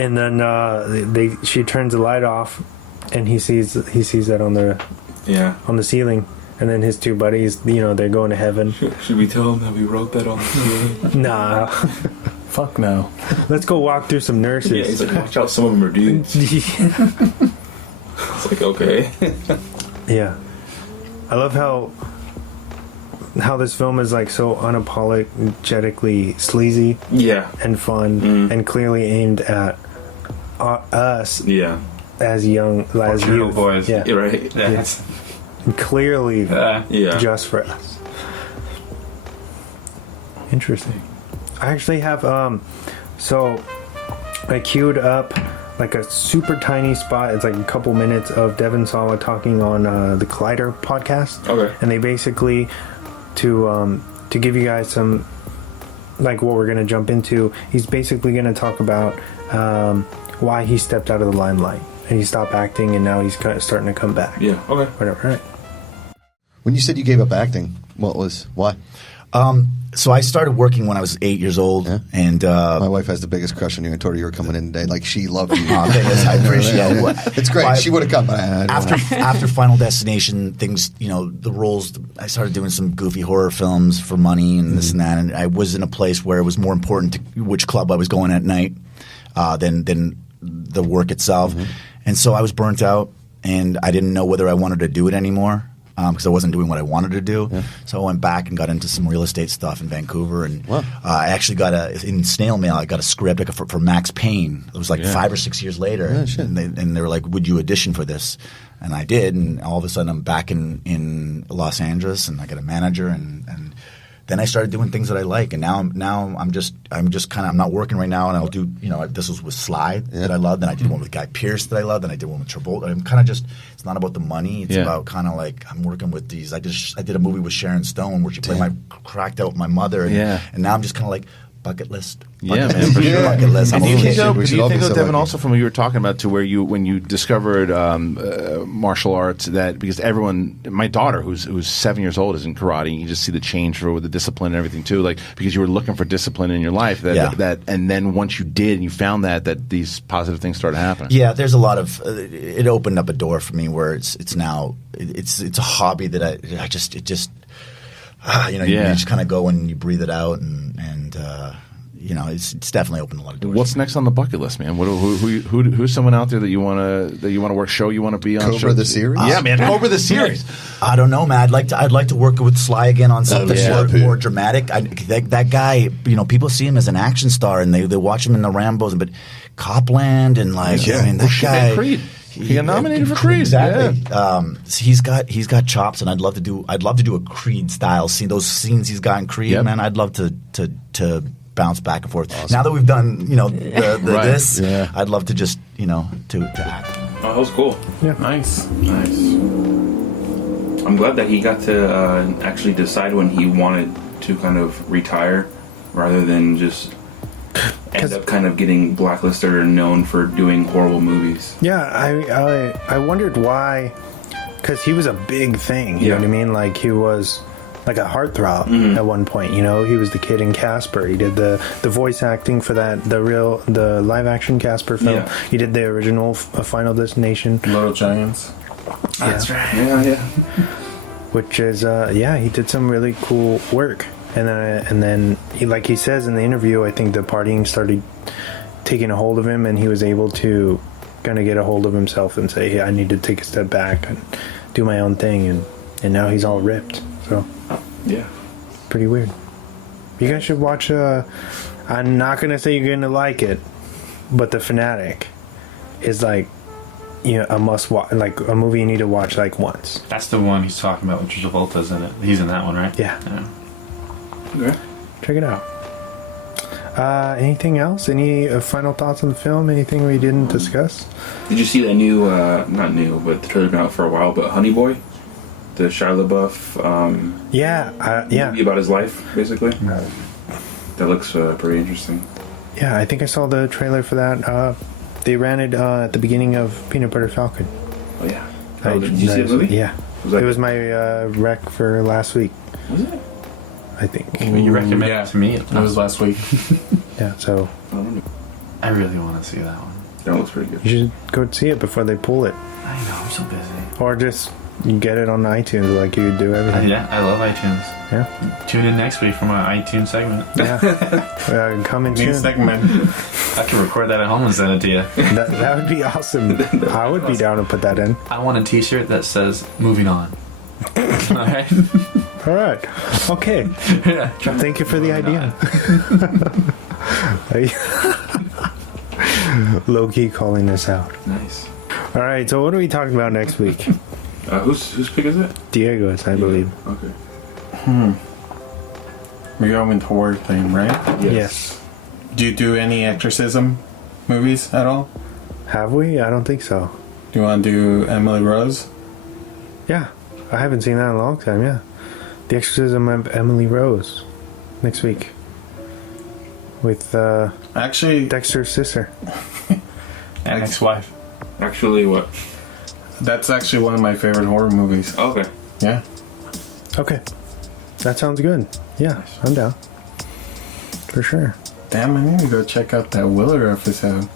And then she turns the light off, and he sees that on the ceiling. And then his two buddies, they're going to heaven. Should we tell them that we wrote that on the ceiling? Nah. Fuck no. Let's go walk through some nurses. Yeah, he's like, watch out, some of them are dudes. It's like, okay. Yeah. I love how this film is like so unapologetically sleazy, and fun, and clearly aimed at us, as youth boys, right? Yeah. And clearly, just for us. Interesting. I actually have so I queued up like a super tiny spot. It's like a couple minutes of Devon Sawa talking on the Collider podcast. Okay. And they basically to give you guys some like what we're gonna jump into. He's basically gonna talk about why he stepped out of the limelight and he stopped acting, and now he's kind of starting to come back. Yeah. Okay. Whatever. Right. When you said you gave up acting, why? So I started working when I was 8 years old, and my wife has the biggest crush on you. I told her you were coming in today. Like, she loved you. I appreciate it. It's great. She would have come. After Final Destination, things, the roles. I started doing some goofy horror films for money and this and that, and I was in a place where it was more important to which club I was going at night than the work itself, and so I was burnt out, and I didn't know whether I wanted to do it anymore. Because I wasn't doing what I wanted to do. Yeah. So I went back and got into some real estate stuff in Vancouver. And I actually got in snail mail, I got a script for Max Payne. It was like 5 or 6 years later. And they were like, would you audition for this? And I did. And all of a sudden I'm back in Los Angeles, and I got a manager. And then I started doing things that I like. And now I'm just kind of – I'm not working right now. And I'll do – this was with Sly that I loved. And I did one with Guy Pearce that I loved. And I did one with Travolta. I'm kind of just – it's not about the money. It's about kind of like I'm working with these. I did a movie with Sharon Stone where she played cracked out my mother. And now I'm just kind of like bucket list. Bucket list. And do you think though, Devon, also from what you were talking about to where when you discovered martial arts, that because my daughter who's 7 years old is in karate, you just see the change with the discipline and everything too, like because you were looking for discipline in your life that and then once you did and you found that these positive things started happening. Yeah, there's a lot of it opened up a door for me where it's now it's a hobby that you just kind of go and you breathe it out and it's definitely opened a lot of doors. What's next on the bucket list, man? Who's someone out there that you want to work? Show you want to be on? Cobra the series? Yeah, man, Cobra the series. I don't know, man. I'd like to work with Sly again on something more dramatic. That guy, people see him as an action star and they watch him in the Rambos, but Copland and that guy. Creed. He got nominated for Creed. Exactly. Yeah. He's got chops, and I'd love to do a Creed style scene. Those scenes he's got in Creed, man. I'd love to bounce back and forth. Awesome. Now that we've done this, I'd love to just to act. Oh, that was cool. Yeah, nice. I'm glad that he got to actually decide when he wanted to kind of retire, rather than just end up kind of getting blacklisted or known for doing horrible movies. Yeah, I wondered why, because he was a big thing. You know what I mean? Like he was like a heartthrob at one point. He was the kid in Casper. He did the voice acting for the live action Casper film. Yeah. He did the original Final Destination. Little Giants. That's right. Yeah. Which is he did some really cool work. And then he, like he says in the interview, I think the partying started taking a hold of him, and he was able to kind of get a hold of himself and say, hey, I need to take a step back and do my own thing. And now he's all ripped. So pretty weird. You guys should watch. I'm not gonna say you're gonna like it, but The Fanatic is like a must watch, like a movie you need to watch like once. That's the one he's talking about with Travolta's in it. He's in that one, right? Yeah. Okay. Check it out. Anything else? Any final thoughts on the film? Anything we didn't discuss? Did you see that new, not new, but the trailer's been out for a while, but Honey Boy? The Shia LaBeouf movie about his life, basically? That looks pretty interesting. Yeah, I think I saw the trailer for that. They ran it at the beginning of Peanut Butter Falcon. Oh, yeah. Did you see the movie? Yeah. It was my rec for last week. Was it? I think. You recommended it to me. That was last week. Yeah, so. I really want to see that one. That looks pretty good. You should go see it before they pull it, I know, I'm so busy. or just you get it on iTunes like you do everything. Yeah, I love iTunes. Yeah. Tune in next week for my iTunes segment. Yeah. Coming New soon. segment. I can record that at home and send it to you. That would be awesome. I would be down to put that in. I want a T-shirt that says "Moving on." All right. All right. Okay. Yeah. Thank you for the idea. Low key calling this out. Nice. All right. So what are we talking about next week? Whose pick is it? Diego's, I believe. Okay. We're going to horror theme, right? Yes. Do you do any exorcism movies at all? Have we? I don't think so. Do you want to do Emily Rose? Yeah. I haven't seen that in a long time. Yeah. The Exorcism of Emily Rose next week with Actually, Dexter's sister. And ex-wife. Actually, what? that's actually one of my favorite horror movies. Oh, okay. Yeah. Okay. That sounds good. Yeah, I'm down. For sure. Damn, I need to go check out that Willer episode.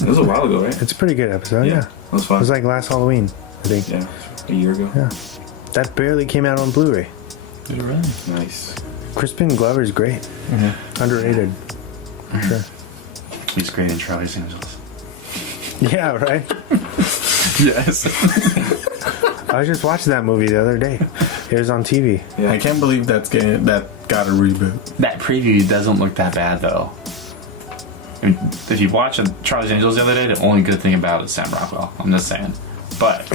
It was a while ago, right? It's a pretty good episode, yeah. It was It fun. was like last Halloween, I think. Yeah, a year ago. Yeah. That barely came out on Blu-ray. Did it really? Nice. Crispin Glover's great. Underrated. For sure. He's great in Charlie's Angels. Yeah, right? Yes. I was just watching that movie the other day. It was on TV. Yeah. I can't believe that got a reboot. That preview doesn't look that bad though. I mean, if you watch Charlie's Angels the other day, the only good thing about it is Sam Rockwell. I'm just saying. But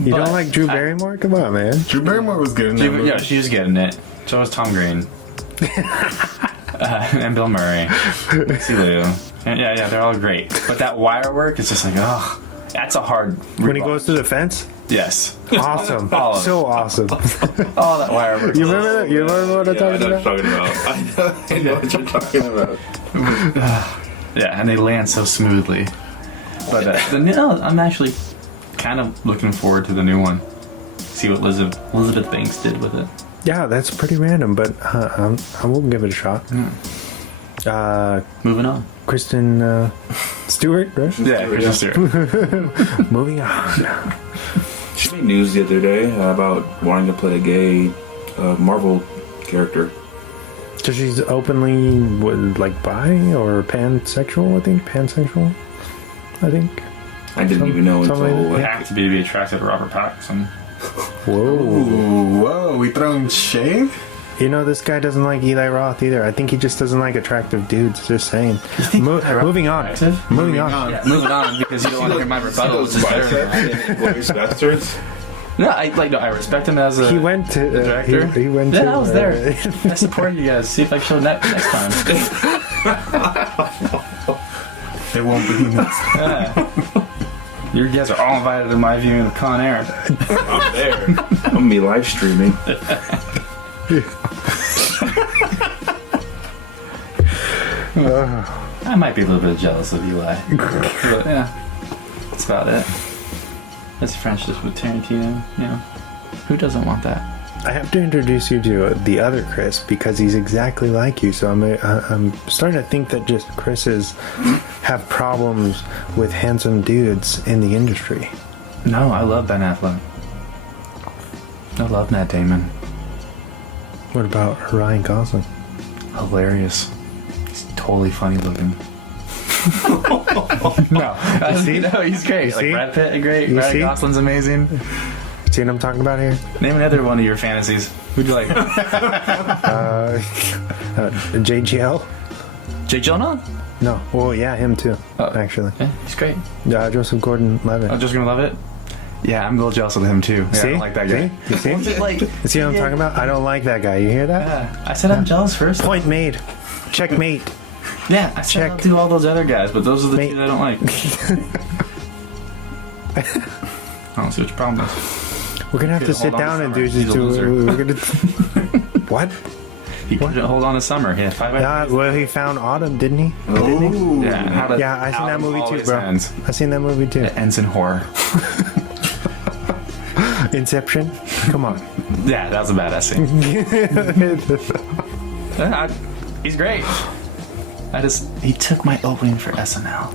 You don't like Drew Barrymore? Come on, man. Drew Barrymore was good in that movie. yeah, she was getting it. So was Tom Green. And Bill Murray. Lucy Liu. And yeah, they're all great. But that wire work is just like, oh, that's a hard. When he goes through the fence? Yes. Awesome. All of it. So awesome. All that wire work. You remember that? You remember what I'm Yeah, I know talking what about? you're talking about. I know what you're talking about. Yeah, and they land so smoothly. But I'm actually kind of looking forward to the new one. See what Elizabeth Banks did with it. Yeah, that's pretty random, but I will give it a shot. Moving on. Kristen Stewart, right? Yeah, Kristen Stewart. Moving on. She made news the other day about wanting to play a gay Marvel character. So she's openly like bi or pansexual, I think. Pansexual, I think. I didn't even know something until like Would have to be attracted to Robert Pattinson. Whoa. Ooh, whoa, we throwing shade? You know, this guy doesn't like Eli Roth either. I think he just doesn't like attractive dudes. Just saying. Moving on. Attractive? Moving on. Yeah, moving on because you don't want to hear my rebuttal. Which is better. Glorious Bastards. No, I respect him as a He went to director. He went yeah, to. I was there. I support you guys. See if I show next time. It won't be next. Yeah. You guys are all invited to my viewing of Con Air. I'm there. I'm gonna be live streaming. I might be a little bit jealous of Eli. But yeah, that's about it. That's Friendships with Tarantino. You know, who doesn't want that? I have to introduce you to the other Chris because he's exactly like you. So I'm starting to think that just Chris's have problems with handsome dudes in the industry. No, I love Ben Affleck. I love Matt Damon. What about Ryan Gosling? Hilarious. He's totally funny looking. No, see? No, he's great. You Like see? Brad Pitt, great. You Ryan see? Gosling's amazing. See what I'm talking about here? Name another one of your fantasies. Who'd you like? JGL? Jake Gyllenhaal? No. Well, yeah, him too. Oh. Actually, Yeah, he's great. Joseph Gordon-Levitt. I'm just gonna love it. Yeah, I'm a little jealous of him too. Yeah, See? I don't like that guy. See? You see? What's it like? You see what I'm talking about? I don't like that guy. You hear that? Yeah, I said I'm jealous first. Point made. Checkmate. Yeah, I said I'll do all those other guys, but those are the Mate. two I don't like. I don't see what your problem is. We're gonna have to Couldn't sit hold on down to and summer. do He's a loser. we're gonna. What? He couldn't hold on to summer. He had 5 Yeah, well, he found autumn, didn't he? Ooh. Yeah, how to Yeah, I seen that album movie too, always bro. ends. I seen that movie too. It ends in horror. Inception. Come on. Yeah, that was a badass scene. He's great. He took my opening for SNL.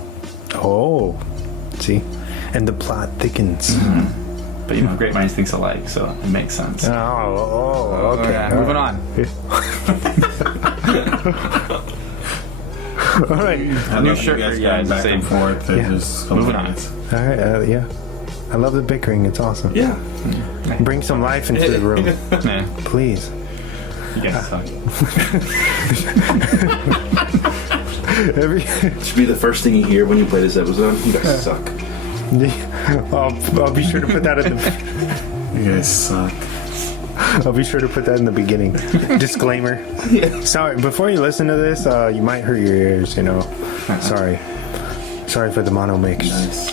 Oh, see, and the plot thickens. But great minds think alike, so it makes sense. Oh, okay. Yeah, moving on. All right. New shirt for you guys. Back and forth. Just Moving on. All right. Yeah. I love the bickering. It's awesome. Yeah. Bring some life into the room, Nah, please. you guys suck. It should be the first thing you hear when you play this episode. You guys suck. I'll be sure to put that in the. You guys suck. I'll be sure to put that in the beginning. Disclaimer. Yeah. Sorry, before you listen to this, you might hurt your ears. Sorry for the mono mix. Nice.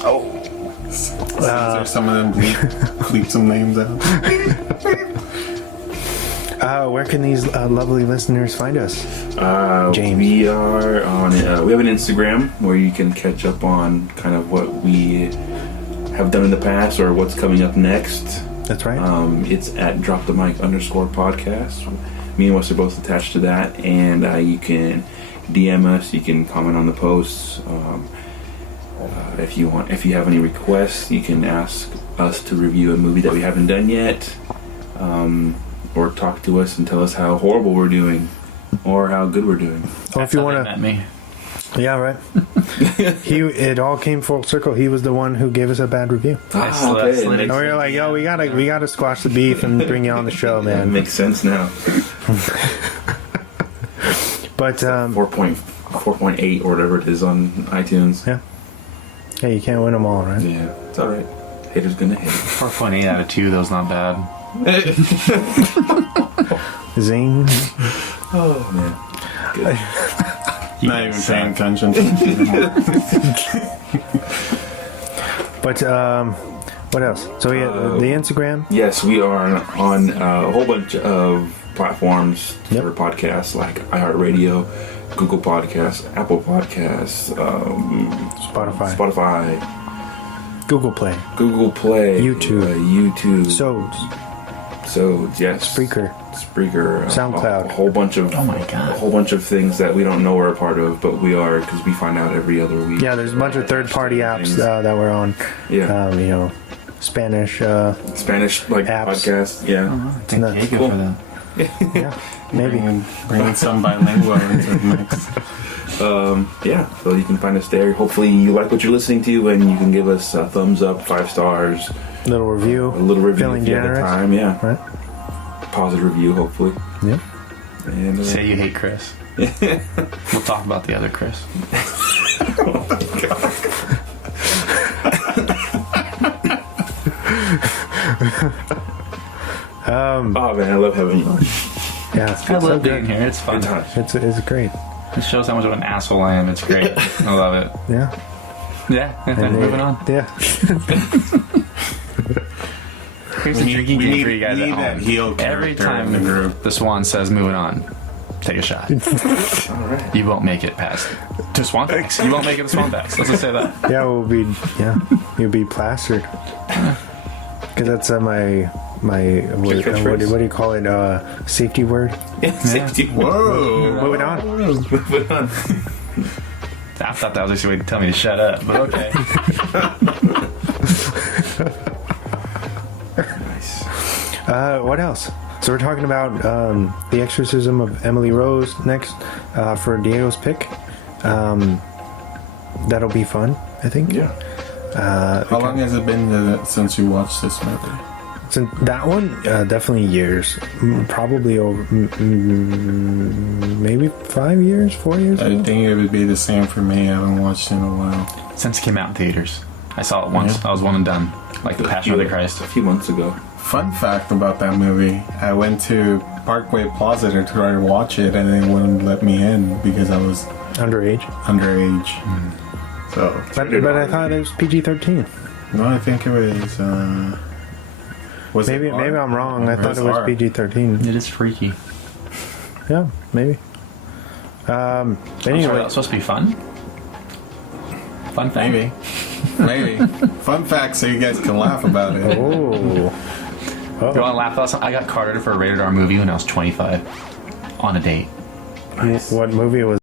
Some of them bleep some names out. Where can these lovely listeners find us? James. We are on. We have an Instagram where you can catch up on kind of what we have done in the past or what's coming up next. That's right. It's at @dropthemic_podcast. Me and Wes are both attached to that, and you can DM us. You can comment on the posts. If you have any requests, you can ask us to review a movie that we haven't done yet, or talk to us and tell us how horrible we're doing, or how good we're doing. Or if you want Met me. yeah, right. It all came full circle. He was the one who gave us a bad review. I slid it. And we were like, yo, we gotta squash the beef and bring you on the show, That man. makes sense now. But 4.8 or whatever it is on iTunes. yeah. Hey, you can't win them all, right? Yeah, it's all right. Haters gonna hate. 4.8 out of 2, though's not bad. Zing. Oh man, good. Not even paying attention. But what else? So we had the Instagram. Yes, we are on a whole bunch of platforms Yep. for podcasts like iHeartRadio, Google Podcasts, Apple Podcasts, Spotify, Google Play, YouTube, Sods, yes, Spreaker, SoundCloud. a whole bunch of Oh my God. a whole bunch of things that we don't know we're a part of, but we are because we find out every other week. Yeah, there's a bunch of third-party apps that we're on. Yeah. Spanish. Spanish apps. podcasts. Yeah. I think Nuts. Diego Cool. for that. Yeah, maybe. Bringing some bilingual into the mix. Yeah, so you can find us there. Hopefully you like what you're listening to and you can give us a thumbs up, 5 stars, Little review. a little review Feeling if you have the generous. time. Yeah. Right. Positive review, hopefully. Yeah. And Say you hate Chris. We'll talk about the other Chris. oh man, I love having you on. Yeah. I love so being good. here. It's fun. Good times. It's great. It shows how much of an asshole I am. It's great. I love it. Yeah. Yeah. Moving on. Yeah. Here's a drinking game for you guys we at need that home. heel Every character time in the group. the Swan says moving on, take a shot. All right. You won't make it past to Swan Packs. You won't make it to Swan Packs. Let's just say that. You'll be plastered. Because that's my what catchphrase. do you call it? Safety word. Safety. Whoa! Moving on. Moving on. I thought that was just a way to tell me to shut up, but okay. Nice. What else? So we're talking about the exorcism of Emily Rose next for Diego's pick. That'll be fun, I think. Yeah. How long has it been since you watched this movie? So that one, definitely years. Probably over, maybe 5 years, 4 years. I think it would be the same for me. I haven't watched it in a while. Since it came out in theaters, I saw it once. I was one and done, like the Passion of the Christ. A few months ago. Fun fact about that movie: I went to Parkway Plaza to try to watch it, and they wouldn't let me in because I was Underage. underage. So, But I thought it was PG-13. no, I think it was. Was it Maybe R? I'm wrong. I thought it was R. PG-13. It is freaky. Yeah, maybe. I'm sorry, Anyway, that's supposed to be fun. Fun fact. Maybe. Fun fact, so you guys can laugh about it. oh, You want to laugh about something? I got carded for a rated R movie when I was 25 on a date. what movie was